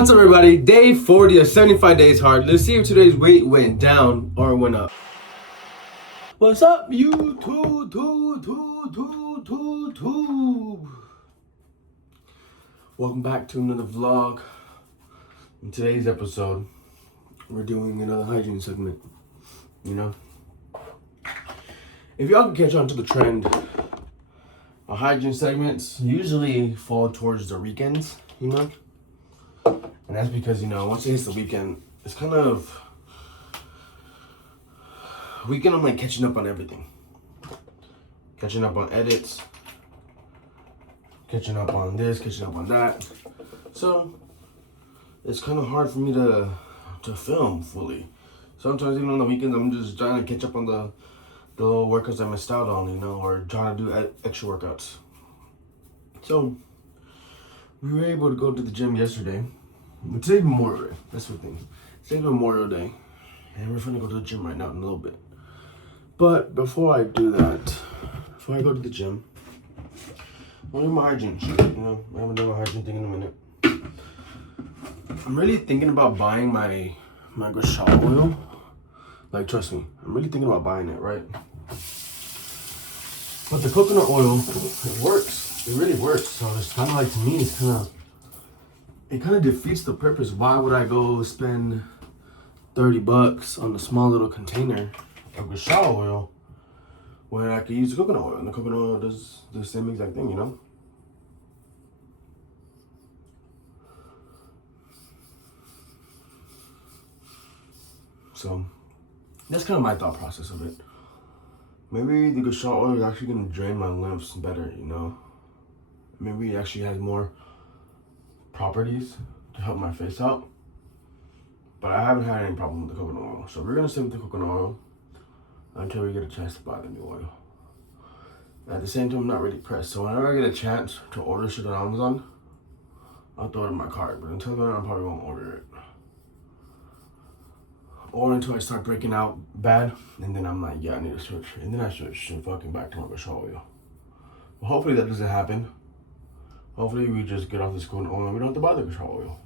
What's up, everybody? Day 40 of 75 days hard. Let's see if today's weight went down or went up. What's up, YouTube? Welcome back to another vlog. In today's episode, we're doing another hygiene segment. You know, if y'all can catch on to the trend, our hygiene segments usually fall towards the weekends, you know? And that's because, you know, once it hits the weekend, it's kind of weekend. I'm like catching up on everything. Catching up on edits. Catching up on this, catching up on that. So, it's kind of hard for me to film fully. Sometimes even on the weekends, I'm just trying to catch up on the little workouts I missed out on, you know, or trying to do extra workouts. So, we were able to go to the gym yesterday. But today's Memorial Day. That's the thing. Today's Memorial Day. And we're gonna go to the gym right now in a little bit. But before I do that, before I go to the gym, I'll do my hygiene shit. You know, I haven't done my hygiene thing in a minute. I'm really thinking about buying my gua sha oil. Like, trust me, I'm really thinking about buying it, right? But the coconut oil, it works. It really works. So it's kind of like, to me, it kind of defeats the purpose. Why would I go spend $30 on a small little container of gua sha oil when I could use the coconut oil? And the coconut oil does the same exact thing, you know? So that's kind of my thought process of it. Maybe the gua sha oil is actually going to drain my lymphs better, you know? Maybe it actually has more properties to help my face out. But I haven't had any problem with the coconut oil. So we're going to stay with the coconut oil until we get a chance to buy the new oil. At the same time, I'm not really pressed. So whenever I get a chance to order shit on Amazon, I'll throw it in my cart. But until then, I probably won't order it. Or until I start breaking out bad, and then I'm like, yeah, I need to switch. And then I switch to fucking back to my gua sha oil. Well, hopefully that doesn't happen. Hopefully we just get off this coconut oil and we don't have to buy the gua sha oil.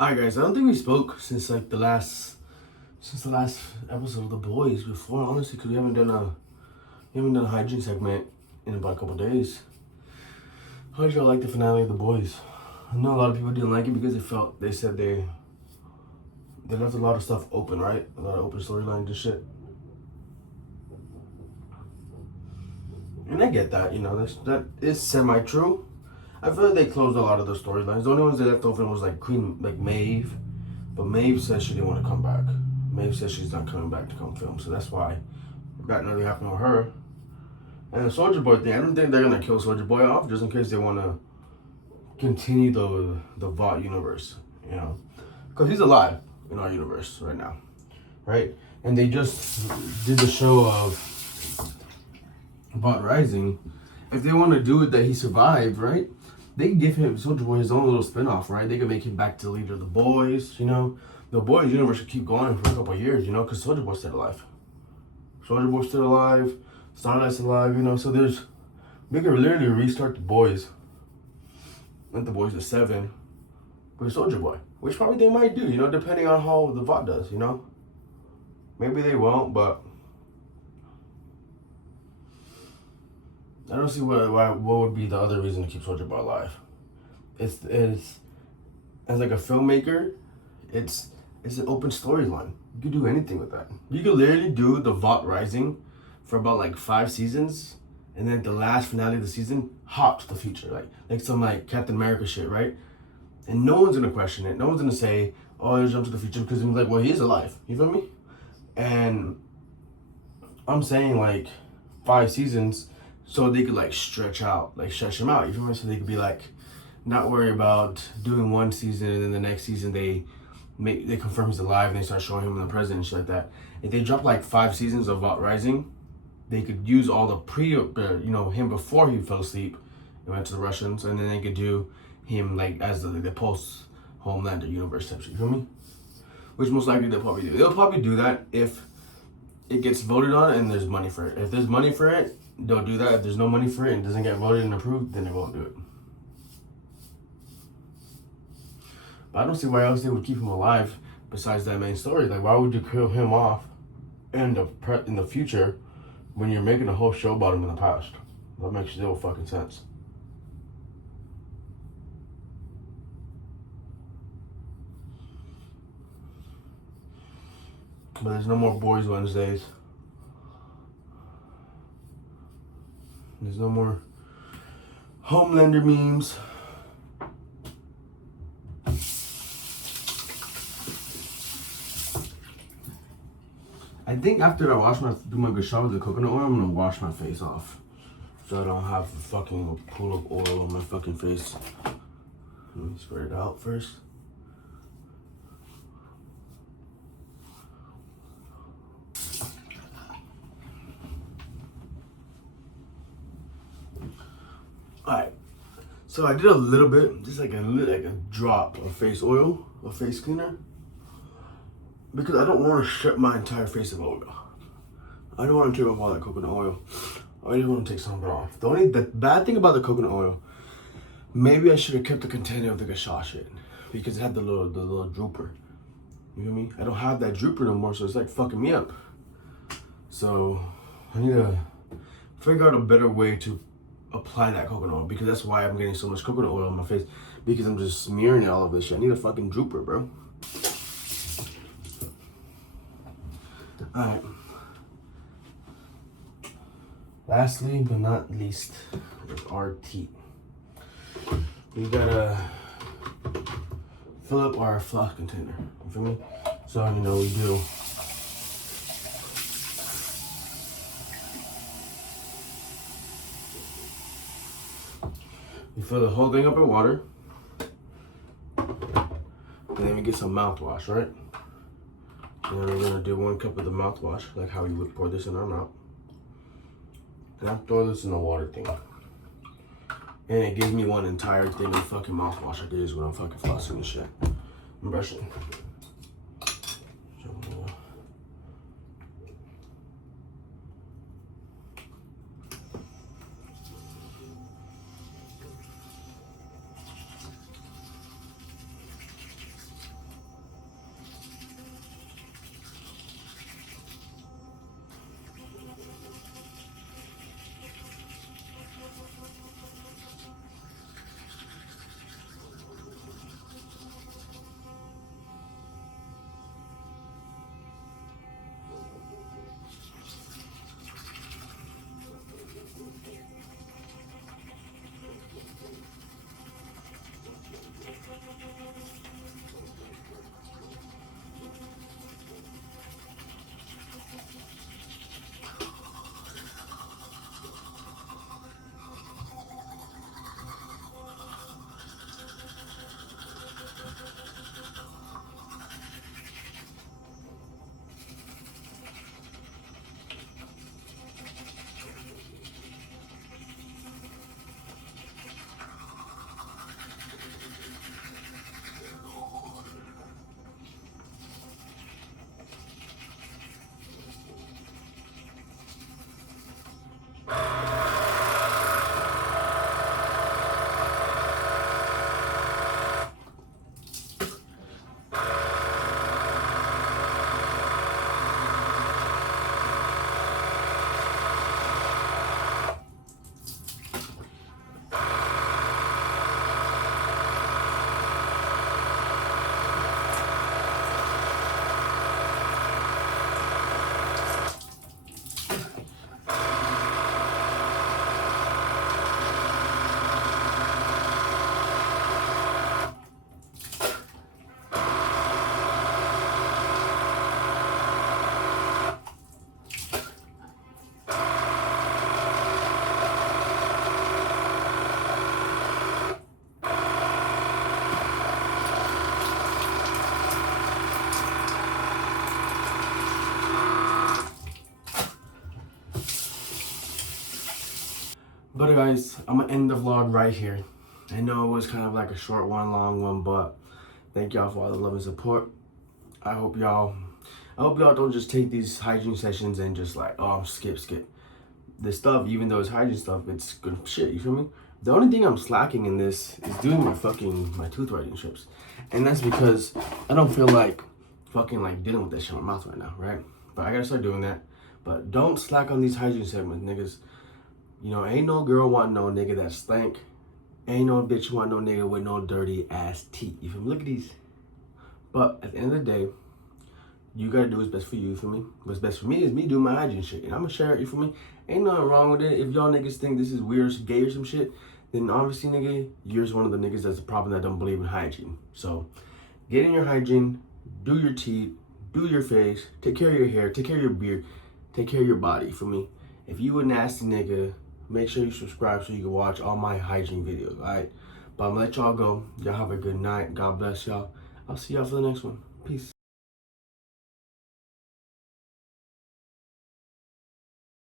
Alright guys, I don't think we spoke since like the last episode of The Boys before, honestly, because we haven't done a hygiene segment in about a couple days. How did y'all like the finale of The Boys? I know a lot of people didn't like it because they said they left a lot of stuff open, right? A lot of open storylines and shit. And I get that, you know, that is semi-true. I feel like they closed a lot of the storylines. The only ones they left open was like Queen, like Maeve, but Maeve says she didn't want to come back. Maeve says she's not coming back to come film, so that's why that nothing happened with her. And the Soldier Boy thing, I don't think they're gonna kill Soldier Boy off just in case they want to continue the Vought universe, you know, because he's alive in our universe right now, right? And they just did the show of Vought Rising. If they want to do it that he survived, right? They can give him Soldier Boy his own little spinoff, right? They can make him back to the leader of the boys, you know. The boys universe should keep going for a couple of years, you know, because Soldier Boy's still alive. Soldier Boy's still alive. Starlight's alive, you know. So we can literally restart the boys. Not the boys at 7, with Soldier Boy, which probably they might do, you know, depending on how the Vought does, you know. Maybe they won't, but I don't see what would be the other reason to keep Soldier Boy alive. It's as like a filmmaker, it's an open storyline. You could do anything with that. You could literally do the Vought Rising for about like 5 seasons, and then the last finale of the season, hop to the future, like some like Captain America shit, right? And no one's gonna question it. No one's gonna say, "Oh, he's jump to the future," because he's like, well, he is alive. You feel me? And I'm saying like 5 seasons, so they could like stretch him out. You feel me? So they could be like, not worry about doing 1 season and then the next season they confirm he's alive and they start showing him in the present and shit like that. If they drop like 5 seasons of Vought Rising, they could use all the him before he fell asleep and went to the Russians, and then they could do him like as the post Homelander universe type shit. You feel me? Which most likely they'll probably do. They'll probably do that if it gets voted on and there's money for it. If there's money for it, they'll do that. If there's no money for it and it doesn't get voted and approved, then they won't do it. But I don't see why else they would keep him alive besides that main story. Like, why would you kill him off in the future when you're making a whole show about him in the past? That makes no fucking sense. But there's no more Boys Wednesdays. There's no more Homelander memes. I think after I do my good shower with the coconut oil, I'm gonna wash my face off, so I don't have a fucking pool of oil on my fucking face. Let me spread it out first. Alright, so I did a little bit, just like a drop of face oil, a face cleaner, because I don't want to strip my entire face of oil. I don't want to take off all that coconut oil. I just want to take some of it off. The bad thing about the coconut oil, maybe I should have kept the container of the Gasha shit, because it had the little drooper. You know what I mean? I don't have that drooper no more, so it's like fucking me up. So I need to figure out a better way to apply that coconut oil, because that's why I'm getting so much coconut oil on my face, because I'm just smearing all of this shit. I need a fucking drooper, bro. Alright. Lastly but not least is our tea. We gotta fill up our flask container. You feel me? So, we do. We fill the whole thing up with water. And then we get some mouthwash, right? And then we're gonna do 1 cup of the mouthwash, like how we would pour this in our mouth. And I throw this in the water thing. And it gives me 1 entire thing of fucking mouthwash I can use when I'm fucking flossing and shit. I'm brushing. But guys, I'm gonna end the vlog right here. I know it was kind of like a short one, long one, but thank y'all for all the love and support. I hope y'all don't just take these hygiene sessions and just like, oh, skip. This stuff, even though it's hygiene stuff, it's good shit, you feel me? The only thing I'm slacking in this is doing my tooth whitening strips. And that's because I don't feel like fucking like dealing with that shit in my mouth right now, right? But I gotta start doing that. But don't slack on these hygiene segments, niggas. You know, ain't no girl want no nigga that stank. Ain't no bitch want no nigga with no dirty ass teeth. You feel me? Look at these. But at the end of the day, you gotta do what's best for you feel me? What's best for me is me doing my hygiene shit. And I'm gonna share it, you feel me? Ain't nothing wrong with it. If y'all niggas think this is weird or gay or some shit, then obviously, nigga, you're just one of the niggas that's the problem that don't believe in hygiene. So, get in your hygiene, do your teeth, do your face, take care of your hair, take care of your beard, take care of your body, for me. If you a nasty nigga, make sure you subscribe so you can watch all my hygiene videos, alright? But I'm gonna let y'all go. Y'all have a good night. God bless y'all. I'll see y'all for the next one. Peace.